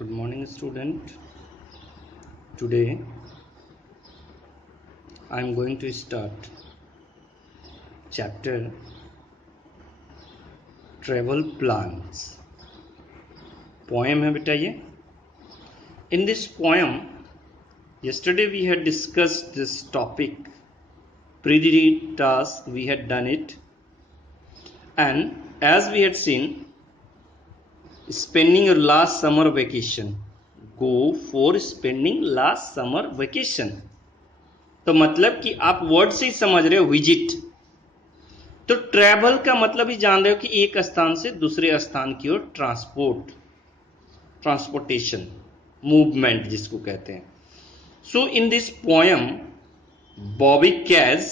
Good morning, student. Today I am going to start chapter Travel Plans. Poem है बेटा ये. In this poem, yesterday we had discussed this topic. Pre-read task we had done it, and as we had seen, spending your last summer vacation. Go for spending last summer vacation. तो मतलब कि आप word से ही समझ रहे हो visit. तो travel का मतलब ही जान रहे हो कि एक स्थान से दूसरे स्थान की ओर ट्रांसपोर्टेशन, मूवमेंट जिसको कहते हैं. सो इन दिस पोएम बॉबी कैज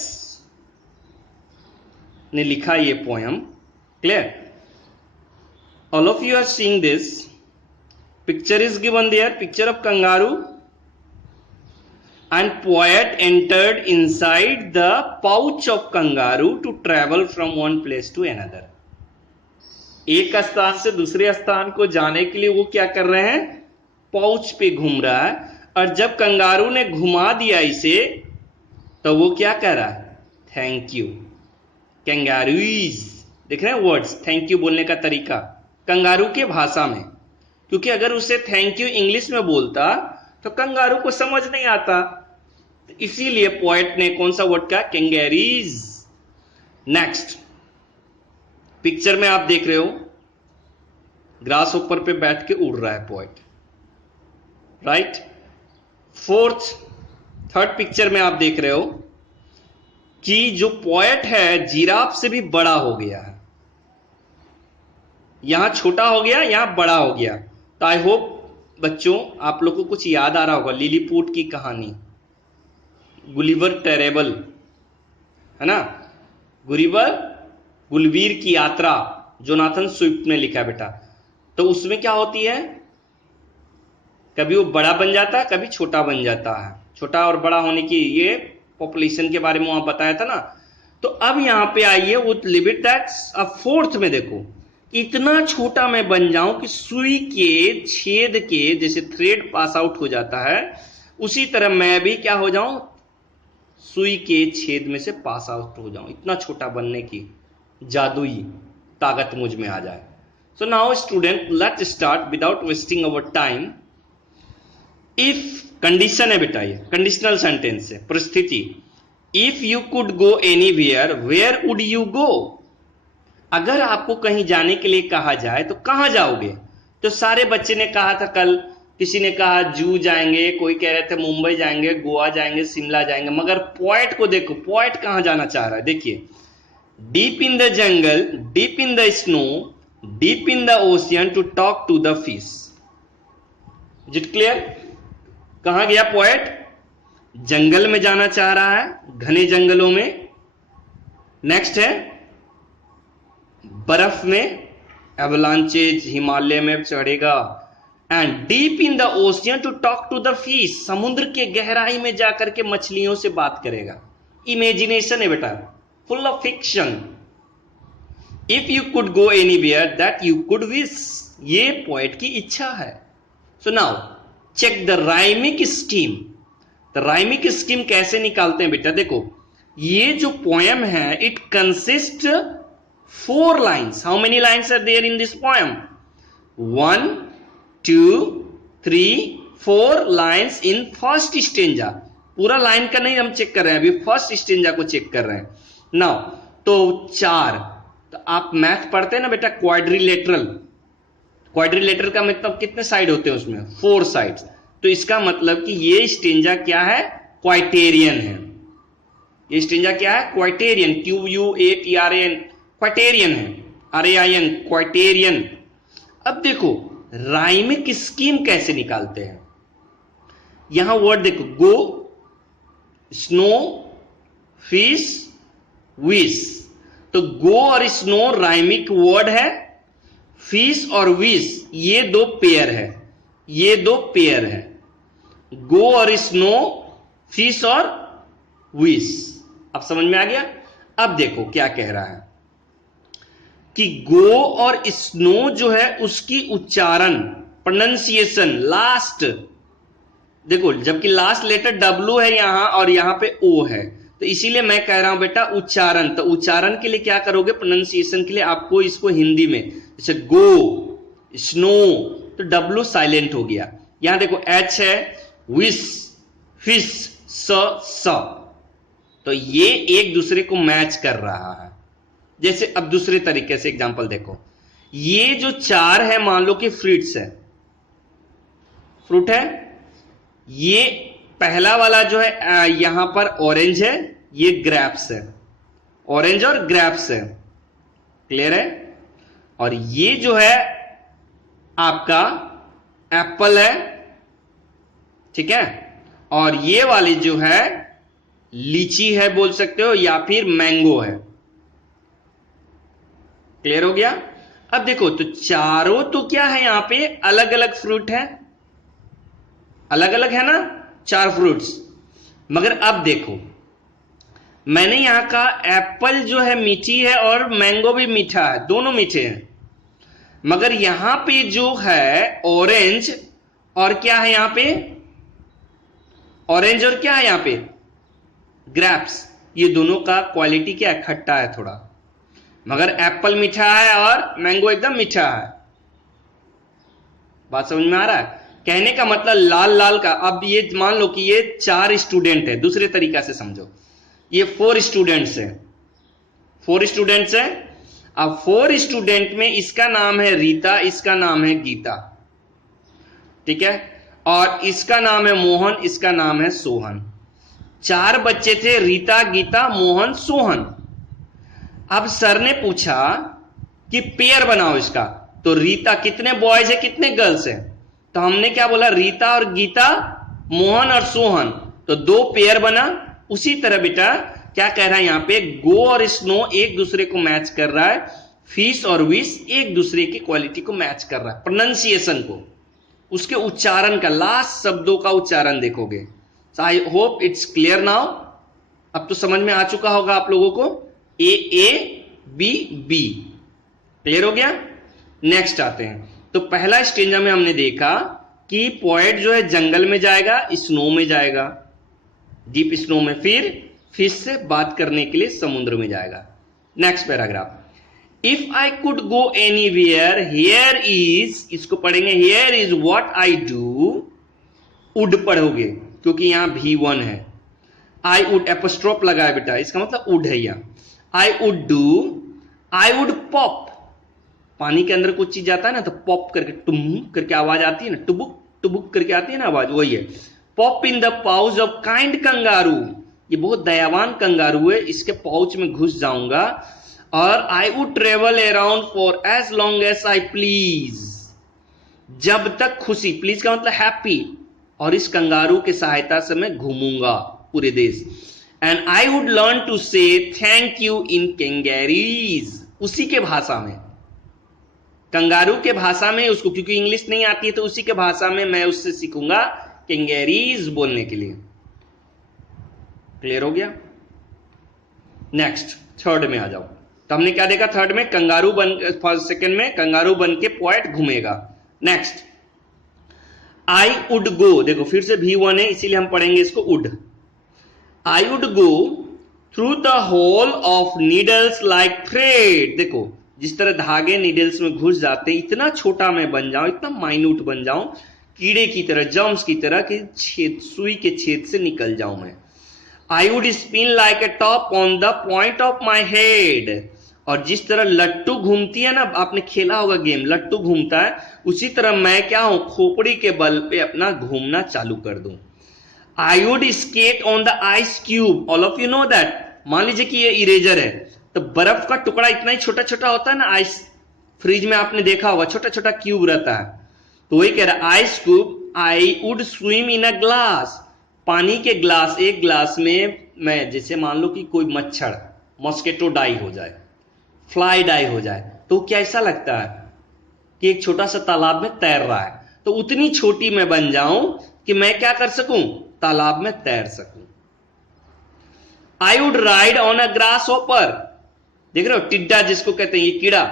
ने लिखा ये poem. Clear? All of you are seeing this. Picture is given there. Picture of kangaroo. And poet entered inside the pouch of kangaroo to travel from one place to another. एक स्थान से दूसरे स्थान को जाने के लिए वो क्या कर रहे हैं? पाउच पे घूम रहा है. और जब कंगारू ने घुमा दिया इसे तो वो क्या कर रहा है? Thank you. कंगारूज. देख रहे हैं वर्ड्स, थैंक यू बोलने का तरीका कंगारू के भाषा में. क्योंकि अगर उसे थैंक यू इंग्लिश में बोलता तो कंगारू को समझ नहीं आता. इसीलिए पोएट ने कौन सा वर्ड कहा? कैंगरीज. नेक्स्ट पिक्चर में आप देख रहे हो ग्रास ऊपर पे बैठ के उड़ रहा है पोएट. राइट. थर्ड पिक्चर में आप देख रहे हो कि जो पोएट है जिराफ से भी बड़ा हो गया है. यहां छोटा हो गया, यहां बड़ा हो गया. तो आई होप बच्चों आप लोगों को कुछ याद आ रहा होगा. लिलीपुट की कहानी, गुलिवर टेरेबल, है ना? गुलवीर की यात्रा जोनाथन स्विफ्ट ने लिखा बेटा. तो उसमें क्या होती है? कभी वो बड़ा बन जाता है, कभी छोटा बन जाता है. छोटा और बड़ा होने की ये पॉपुलेशन के बारे में वहां बताया था ना. तो अब यहां पे आइए वो live it that's a fourth में देखो इतना छोटा मैं बन जाऊं कि सुई के छेद के जैसे थ्रेड पास आउट हो जाता है उसी तरह मैं भी क्या हो जाऊं? सुई के छेद में से पास आउट हो जाऊं. इतना छोटा बनने की जादुई ताकत मुझ में आ जाए. So now student let's start without wasting our time. If condition है बेटा, ये कंडीशनल सेंटेंस है, परिस्थिति. If you could go anywhere where would you go? अगर आपको कहीं जाने के लिए कहा जाए तो कहां जाओगे? तो सारे बच्चे ने कहा था कल, किसी ने कहा जू जाएंगे, कोई कह रहे थे मुंबई जाएंगे, गोवा जाएंगे, शिमला जाएंगे. मगर पोएट को देखो, पोएट कहां जाना चाह रहा है. देखिए, deep in the jungle, deep in the snow, deep in the ocean to talk to the fish. Is it clear? कहां गया पोएट? जंगल में जाना चाह रहा है, घने जंगलों में. नेक्स्ट है बर्फ में, एवलांचेज, हिमालय में चढ़ेगा. And deep in the ocean to talk to the fish, समुद्र के गहराई में जाकर के मछलियों से बात करेगा. इमेजिनेशन है बेटा, full of fiction. If you could go anywhere that you could wish, ये पोएट की इच्छा है. So now check the rhymic scheme. The rhymic scheme कैसे निकालते हैं बेटा? देखो, ये जो पोएम है it consist 4 lines. How many lines are there in this poem? 1, 2, 3, 4 lines in first stanza. पूरा लाइन का नहीं हम चेक कर रहे हैं, अभी फर्स्ट स्टेंजा को चेक कर रहे हैं. नाउ तो 4. तो आप मैथ पढ़ते हैं ना बेटा, क्वाड्रिलेटरल. क्वाड्रिलेटरल का मतलब कितने साइड होते हैं उसमें? 4 साइड्स. तो इसका मतलब कि ये स्टेंजा क्या है? क्वाइटेरियन है. ये स्टेंजा क्या है? क्वाइटेरियन. QUATRAN क्वाइटेरियन है. RAIN क्वाइटेरियन. अब देखो राइमिक स्कीम कैसे निकालते हैं. यहां वर्ड देखो, गो, स्नो, फिश, विश. तो गो और स्नो राइमिक वर्ड है. फिश और विश ये 2 पेयर है. ये 2 पेयर है. गो और स्नो, फिश और विश. अब समझ में आ गया? अब देखो क्या कह रहा है कि गो और स्नो जो है उसकी उच्चारण प्रोनाउंसिएशन लास्ट, देखो जबकि लास्ट लेटर डब्ल्यू है यहां और यहां पे ओ है, तो इसीलिए मैं कह रहा हूं बेटा उच्चारण। तो उच्चारण के लिए क्या करोगे, प्रोनाउंसिएशन के लिए आपको इसको हिंदी में जैसे गो, स्नो, तो डब्ल्यू साइलेंट हो गया। यहां देखो एच है, विश, फिश, स, तो ये एक दूसरे को मैच कर रहा है। जैसे अब दूसरे तरीके से एग्जांपल देखो, ये जो चार है मान लो कि फ्रूट्स है, फ्रूट है, ये पहला वाला जो है यहां पर ऑरेंज है, ये ग्रेप्स है, ऑरेंज और ग्रेप्स है, क्लियर है। और ये जो है आपका एप्पल है, ठीक है, और ये वाली जो है लीची है बोल सकते हो, या फिर मैंगो है, क्लियर हो गया। अब देखो तो चारों तो क्या है यहां पे अलग अलग फ्रूट है, अलग अलग है ना चार फ्रूट्स, मगर अब देखो मैंने यहां का एप्पल जो है मीठी है और मैंगो भी मीठा है, दोनों मीठे हैं, मगर यहां पे जो है ऑरेंज और क्या है यहां पे, ऑरेंज और क्या है यहां पे ग्रेप्स, ये दोनों का क्वालिटी क्या है, खट्टा है थोड़ा, मगर एप्पल मीठा है और मैंगो एकदम मीठा है। बात समझ में आ रहा है, कहने का मतलब लाल लाल का। अब ये मान लो कि ये चार स्टूडेंट है, दूसरे तरीका से समझो, ये 4 स्टूडेंट्स है, 4 स्टूडेंट्स है। अब 4 स्टूडेंट में इसका नाम है रीता, इसका नाम है गीता, ठीक है, और इसका नाम है मोहन, इसका नाम है सोहन। 4 बच्चे थे, रीता, गीता, मोहन, सोहन। अब सर ने पूछा कि पेयर बनाओ इसका, तो रीता कितने बॉयज है कितने गर्ल्स है, तो हमने क्या बोला, रीता और गीता, मोहन और सोहन, तो 2 पेयर बना। उसी तरह बेटा क्या कह रहा है यहां पे, गो और स्नो एक दूसरे को मैच कर रहा है, फिश और विश एक दूसरे की क्वालिटी को मैच कर रहा है। प्रोनाउंसिएशन को, उसके उच्चारण का, लास्ट शब्दों का उच्चारण देखोगे। I hope it's clear now. अब तो समझ में आ चुका होगा आप लोगों को, ए बी बी, क्लियर हो गया। नेक्स्ट आते हैं, तो पहला स्टेंजा में हमने देखा कि पोएट जो है जंगल में जाएगा, स्नो में जाएगा, डीप स्नो में, फिर फिश से बात करने के लिए समुद्र में जाएगा। Next paragraph, if I could go anywhere here is, इसको पढ़ेंगे here is what I do, would पढ़ोगे क्योंकि यहां V1 है, आई वुड एपोस्ट्रोफ लगाए बेटा, इसका मतलब वुड है यहां। I would do, I would pop, पानी के अंदर कुछ चीज जाता है ना तो पॉप करके टुम करके आवाज आती है ना, टुबुक टुबुक करके आती है ना आवाज, वही है। Pop in the pouch of kind kangaroo, ये बहुत दयावान कंगारू है, इसके पाउच में घुस जाऊंगा। और I would travel around for as long as I please, जब तक खुशी, प्लीज का मतलब हैप्पी, और इस कंगारू की सहायता से मैं घूमूंगा पूरे देश। And I would learn to say thank you in countries, उसी के भाषा में, कंगारू के भाषा में उसको, क्योंकि इंग्लिश नहीं आती है तो उसी के भाषा में मैं उससे सीखूंगा कंगैरीज बोलने के लिए। क्लियर हो गया। नेक्स्ट थर्ड में आ जाओ, तो हमने क्या देखा, थर्ड में कंगारू बन, फर्स्ट सेकंड में कंगारू बन के पोएट घूमेगा। नेक्स्ट आई वुड गो, देखो फिर से V1 है इसीलिए हम पढ़ेंगे इसको would. I would go through the hole of needles like thread, देखो जिस तरह धागे नीडल्स में घुस जाते, इतना छोटा मैं बन जाऊं, इतना माइन्यूट बन जाऊं, कीड़े की तरह, जर्म्स की तरह कि छेद, सुई के छेद से निकल जाऊं मैं। I would spin like a top on the point of my head, और जिस तरह लट्टू घूमती है ना, आपने खेला होगा गेम, लट्टू घूमता है, उसी तरह मैं क्या हूं, खोपड़ी के बल पे अपना घूमना चालू कर दूं। I would skate on the ice cube, all of you know that, मान लीजिए कि ये इरेजर है, तो बर्फ का टुकड़ा इतना ही छोटा छोटा होता है ना, आइस फ्रिज में आपने देखा होगा छोटा छोटा क्यूब रहता है, तो वही कह रहा है ice cube. I would swim in a glass, पानी के ग्लास, एक ग्लास में मैं, जैसे मान लो कि कोई मच्छर, मॉस्किटो डाई हो जाए, फ्लाई डाई हो जाए, तो क्या ऐसा लगता है कि एक छोटा सा तालाब में तैर रहा है, तो उतनी छोटी मैं बन जाऊं कि मैं क्या कर सकूं, तालाब में तैर सकूं। I would ride on a grass hopper, देख रहे हो टिड्डा जिसको कहते हैं, ये कीड़ा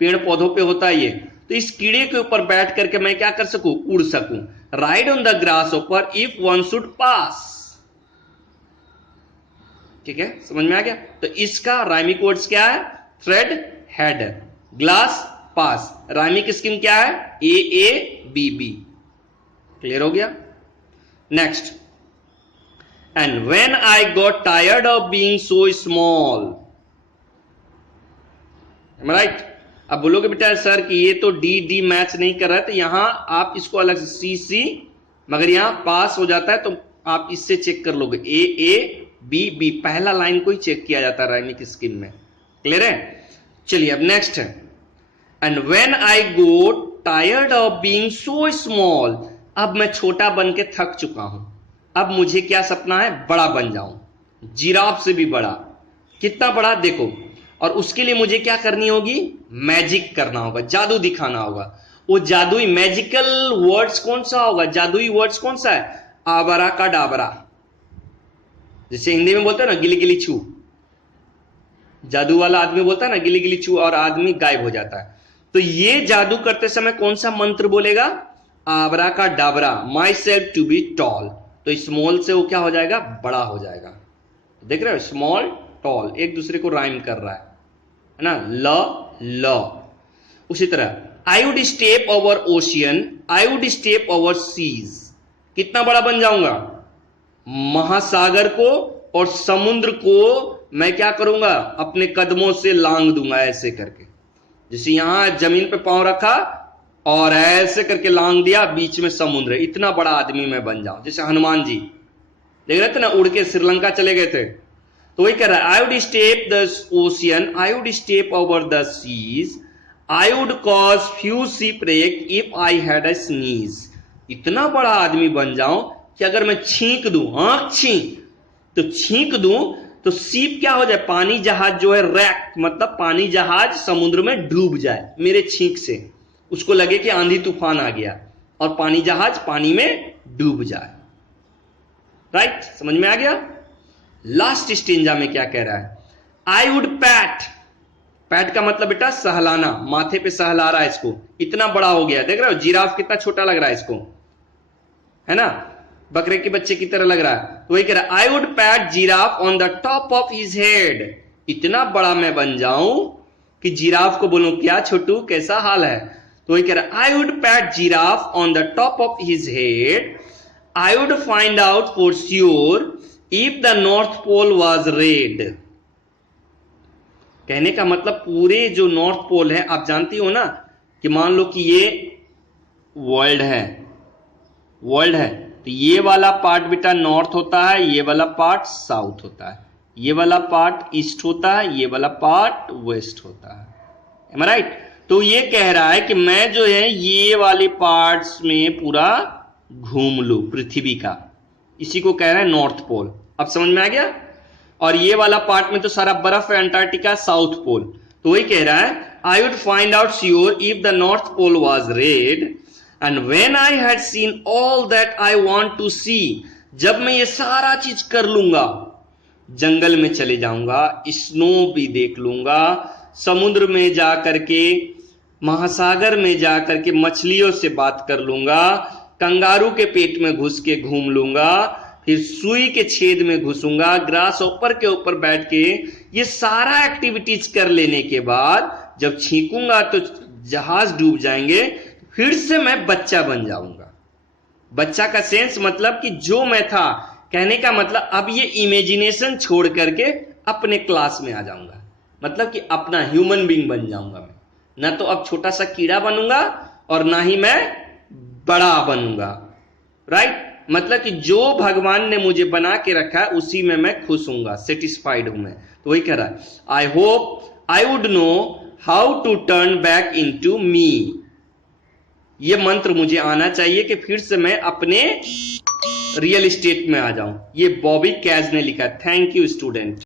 पेड़ पौधों पे होता है ये, तो इस कीड़े के ऊपर बैठ करके मैं क्या कर सकूं, उड़ सकूं। राइड ऑन द ग्रास ऊपर इफ वन शुड पास। ठीक है, समझ में आ गया। तो इसका राइमिंग वर्ड्स क्या है, थ्रेड, हेड, ग्लास, पास। राइमिंग स्कीम क्या है, ए बी बी। क्लियर हो गया। Next, and when I got tired of being so small. Right. अब बोलोगे बेटा सर कि ये तो डी डी मैच नहीं कर रहा है, तो यहां आप इसको अलग से सी सी, मगर यहां पास हो जाता है तो आप इससे चेक कर लोगे, ए बी बी, पहला लाइन को ही चेक किया जाता है राइमिंग स्कीम में। क्लियर है। चलिए अब नेक्स्ट है, and when I got tired of being so small. अब मैं छोटा बन के थक चुका हूं, अब मुझे क्या सपना है, बड़ा बन जाऊं, जिराफ से भी बड़ा। कितना बड़ा देखो, और उसके लिए मुझे क्या करनी होगी, मैजिक करना होगा, जादू दिखाना होगा। वो जादुई मैजिकल वर्ड्स कौन सा होगा, जादुई वर्ड्स कौन सा है, आबरा का डाबरा। जैसे हिंदी में बोलते हैं ना गिली गिली छू, जादू वाला आदमी बोलता है ना गिली गिली छू, और आदमी गायब हो जाता है। तो ये जादू करते समय कौन सा मंत्र बोलेगा, abracadabra, myself to be tall. तो स्मॉल से वो क्या हो जाएगा, बड़ा हो जाएगा। देख रहे हो, स्मॉल टॉल एक दूसरे को राइम कर रहा है ना, ल। उसी तरह I would step over ocean, I would step over seas. कितना बड़ा बन जाऊंगा, महासागर को और समुद्र को मैं क्या करूंगा, अपने कदमों से लांग दूंगा ऐसे करके। जैसे यहां जमीन पे पांव रखा और ऐसे करके लांग दिया, बीच में समुद्र है, इतना बड़ा आदमी मैं बन जाऊं। जैसे हनुमान जी देख रहे थे ना, उड़ के श्रीलंका चले गए थे, तो वही कह रहा है, I would step the ocean, I would step over the seas, I would cause few shipwreck if I had a sneeze. इतना बड़ा आदमी बन जाऊं कि अगर मैं छींक दूं, आंख छींक दूं तो सीप क्या हो जाए, पानी जहाज जो है, रैक मतलब पानी जहाज समुद्र में डूब जाए मेरे छींक से। उसको लगे कि आंधी तूफान आ गया और पानी जहाज पानी में डूब जाए। राइट, समझ में आ गया। लास्ट स्टेंजा में क्या कह रहा है, आई वुड पैट। पैट का मतलब बेटा सहलाना, माथे पे सहला रहा है इसको, इतना बड़ा हो गया। देख रहे हो जिराफ कितना छोटा लग रहा है इसको, है ना, बकरे के बच्चे की तरह लग रहा है। तो वही कह रहा है, I would pat giraffe on the top of his head. इतना बड़ा मैं बन जाऊं कि जिराफ को बोलूं, क्या छोटू कैसा हाल है। तो वही कह रहा है, I would pat giraffe on the top of his head, I would find out for sure if the north pole was red. कहने का मतलब पूरे जो नॉर्थ पोल है, आप जानती हो ना कि मान लो कि ये वर्ल्ड है, तो ये वाला पार्ट बेटा नॉर्थ होता है, ये वाला पार्ट साउथ होता है, ये वाला पार्ट ईस्ट होता है, ये वाला पार्ट वेस्ट होता है। Am I right? तो ये कह रहा है कि मैं जो है ये वाले पार्ट्स में पूरा घूम लूं पृथ्वी का, इसी को कह रहे हैं नॉर्थ पोल। अब समझ में आ गया। और ये वाला पार्ट में तो सारा बर्फ है, अंटार्कटिका, साउथ पोल। तो वही कह रहा है, I would find out sure if the north pole was red and when I had seen all that I want to see. जब मैं ये सारा चीज कर लूंगा, जंगल में चले जाऊंगा, स्नो भी देख लूंगा, समुद्र में जा करके, महासागर में जा करके मछलियों से बात कर लूंगा, कंगारू के पेट में घुस के घूम लूंगा, फिर सुई के छेद में घुसूंगा, ग्रास ऊपर के ऊपर बैठ के ये सारा एक्टिविटीज कर लेने के बाद जब छींकूंगा तो जहाज डूब जाएंगे, फिर से मैं बच्चा बन जाऊंगा। बच्चा का सेंस मतलब कि जो मैं था, कहने का मतलब अब ये इमेजिनेशन छोड़ करके अपने क्लास में आ जाऊंगा, मतलब कि अपना ह्यूमन बीइंग बन जाऊंगा मैं। ना तो अब छोटा सा कीड़ा बनूंगा और ना ही मैं बड़ा बनूंगा। राइट, मतलब कि जो भगवान ने मुझे बना के रखा है उसी में मैं खुश हूंगा, सेटिस्फाइड हूं मैं। तो वही कह रहा है, I hope I would know how to turn back into me. ये मंत्र मुझे आना चाहिए कि फिर से मैं अपने रियल स्टेट में आ जाऊं। ये बॉबी कैज ने लिखा। Thank you student.